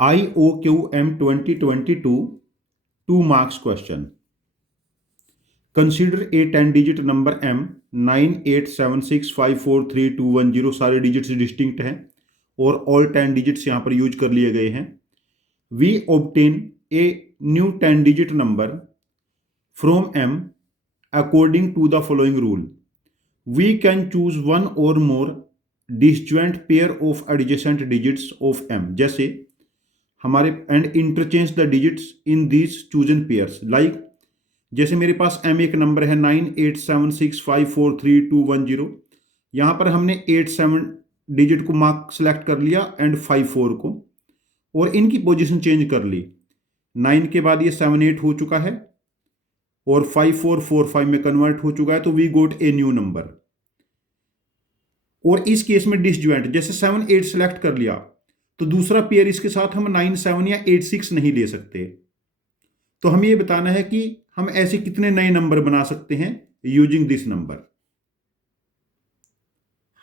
IOQM 2022 2 marks question. Consider a 10-digit number M 9876543210 सारे digits distinct हैं और all 10 digits यहाँ पर यूज कर लिए गए हैं. We obtain a new 10-digit number from M according to the following rule. We can choose one or more disjoint pair of adjacent digits of M. जैसे हमारे and interchange the digits in these chosen pairs. Like जैसे मेरे पास M एक number है 9876543210. यहाँ पर हमने 87 digit को मार्क सेलेक्ट कर लिया एंड 54 को, और इनकी पोजीशन चेंज कर ली. 9 के बाद ये 78 हो चुका है और 5445 में कन्वर्ट हो चुका है, तो we got a new number. और इस केस में डिसज्वाइंट, जैसे 78 सेलेक्ट कर लिया तो दूसरा पेयर इसके साथ हम 97 या 86 नहीं ले सकते. तो हमें ये बताना है कि हम ऐसे कितने नए नंबर बना सकते हैं using this number.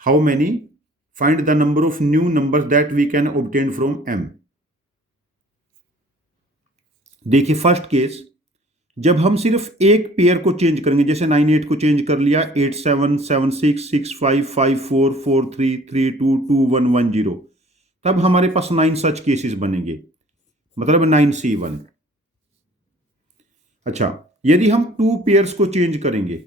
How many? Find the number of new number that we can obtain from M. देखिए फर्स्ट केस, जब हम सिर्फ एक पेयर को चेंज करेंगे, जैसे 98 को चेंज कर लिया 87765443322110, तब हमारे पास 9 सच केसेस बनेंगे, मतलब 9C1. अच्छा, यदि हम 2 पेयर्स को चेंज करेंगे,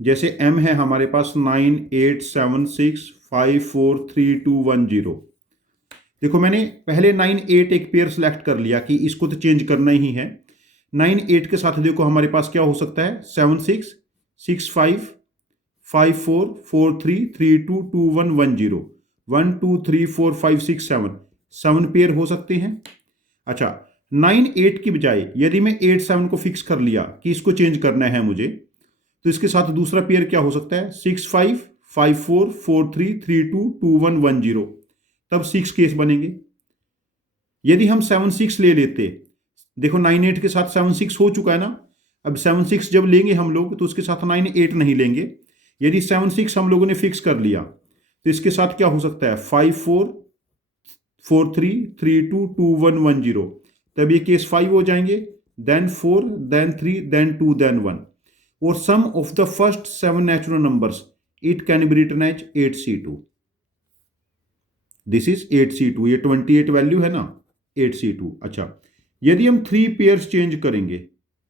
जैसे M है हमारे पास 9876543210. देखो मैंने पहले 98 एक पेयर सेलेक्ट कर लिया कि इसको तो चेंज करना ही है. 98 के साथ देखो हमारे पास क्या हो सकता है, 76655443322110, 1 2 3 4 5 6 7 पेयर हो सकते हैं. अच्छा, 98 की बजाय यदि मैं 87 को फिक्स कर लिया कि इसको चेंज करना है मुझे, तो इसके साथ दूसरा पेयर क्या हो सकता है, 655443322110, तब 6 केस बनेंगे. यदि हम 76 ले लेते, देखो 98 के साथ 76 हो चुका है ना, अब 76 जब लेंगे हम लोग तो उसके साथ 98 नहीं लेंगे. यदि 76 हम लोगों ने फिक्स कर लिया तो इसके साथ क्या हो सकता है, 5443322110, तब ये केस 5 हो जाएंगे, देन 4 देन 3 देन 2 देन 1. और sum of the first 7 natural numbers it can be written as 8C2. This is 8C2. ये 28 वैल्यू है ना, 8C2. अच्छा, यदि हम 3 पेयर्स चेंज करेंगे,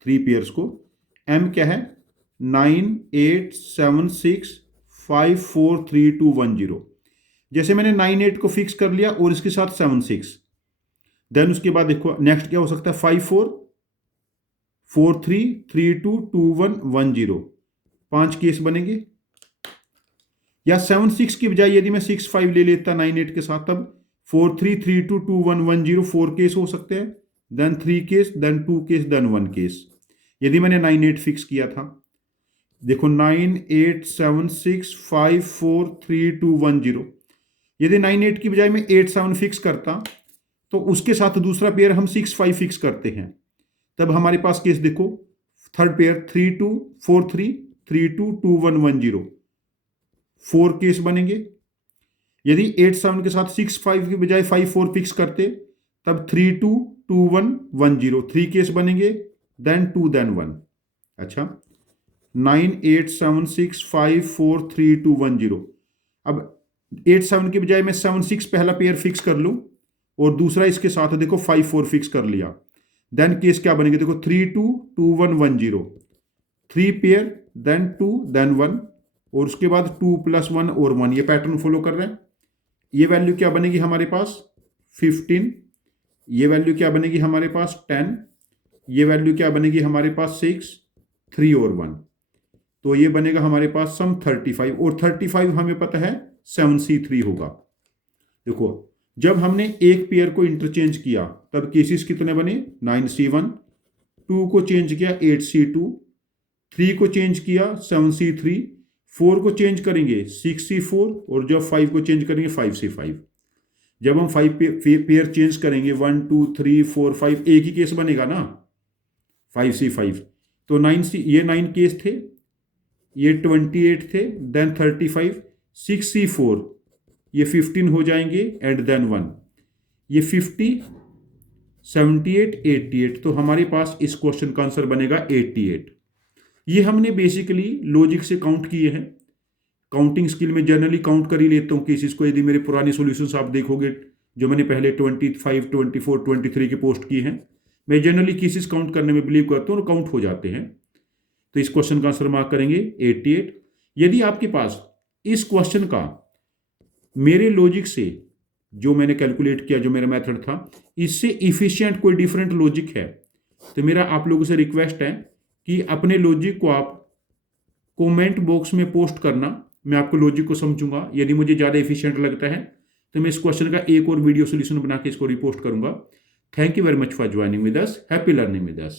3 पेयर्स को, M क्या है, 9876543210. जैसे मैंने 98 को फिक्स कर लिया और इसके साथ 76, देन उसके बाद देखो नेक्स्ट क्या हो सकता है, 5443322110, 5 केस बनेंगे. या 76 की बजाय यदि मैं 65 ले लेता 98 के साथ, तब 43322110, 4 केस हो सकते हैं, then 3 case then 2 case then 1 case, यदि मैंने 98 फिक्स किया था. देखो 9876543210, यदि 98 की बजाय मैं 87 फिक्स करता तो उसके साथ दूसरा पेयर हम 65 फिक्स करते हैं, तब हमारे पास केस देखो, थर्ड पेयर 3243322110, 4 केस बनेंगे. यदि 87 के साथ 65 की बजाय 54 फिक्स करते, तब 322110, 3 केस बनेंगे, देन 2 देन 1. अच्छा, 9876543210. अब 87 की बजाय मैं 76 पहला पेयर फिक्स कर लूं और दूसरा इसके साथ देखो 54 फिक्स कर लिया, देन केस क्या बनेंगे, देखो 322110, 3 पेयर देन 2 देन 1, और उसके बाद 2 + 1 और 1. ये पैटर्न फॉलो कर रहे हैं. ये वैल्यू क्या बनेगी हमारे पास, 15. ये वैल्यू क्या बनेगी हमारे पास, 10. ये वैल्यू क्या बनेगी हमारे पास, 6, 3 और 1. तो ये बनेगा हमारे पास सम 35, और 35 हमें पता है 7C3 होगा. देखो जब हमने एक पेयर को इंटरचेंज किया तब केसेस कितने बने, 9C1. 2 को चेंज किया 8C2. 3 को चेंज किया 7C3. 4 को चेंज करेंगे 6C4, और जब 5 को चेंज करेंगे 5C5. जब हम 5 पेयर चेंज करेंगे 1 2 3 4 5, एक ही केस बनेगा ना, 5C5. तो 9C, ये 9 केस थे, ये 28 थे, देन 35, 6C4, ये 15 हो जाएंगे, एंड देन 1. ये 50 78, 88, तो हमारे पास इस क्वेश्चन का आंसर बनेगा 88। ये हमने बेसिकली लॉजिक से काउंट किए हैं। काउंटिंग स्किल में जनरली काउंट कर ही लेता हूँ केसेस को। यदि मेरे पुराने सॉल्यूशंस आप देखोगे जो मैंने पहले 25, 24, 23 के पोस्ट किए हैं, मैं जनरली केसेस काउंट करने में बिलीव करता हूँ और काउंट हो जाते हैं। तो इस क्वेश्चन का आंसर मार्क करेंगे 88। यदि आपके पास इस क्वेश्चन का मेरे लॉजिक से जो मैंने कैलकुलेट किया, जो मेरा मेथड था, इससे इफिशिएंट कोई डिफरेंट लॉजिक है, तो मेरा आप लोगों से रिक्वेस्ट है कि अपने लॉजिक को आप कमेंट बॉक्स में पोस्ट करना। मैं आपको लॉजिक को समझूंगा। यदि मुझे ज़्यादा एफिशिएंट लगता है तो मैं इस क्वेश्चन का एक और वीडियो सोल्यूशन बना के इसको रिपोस्ट करूंगा। Thank you very much for joining with us. Happy learning with us.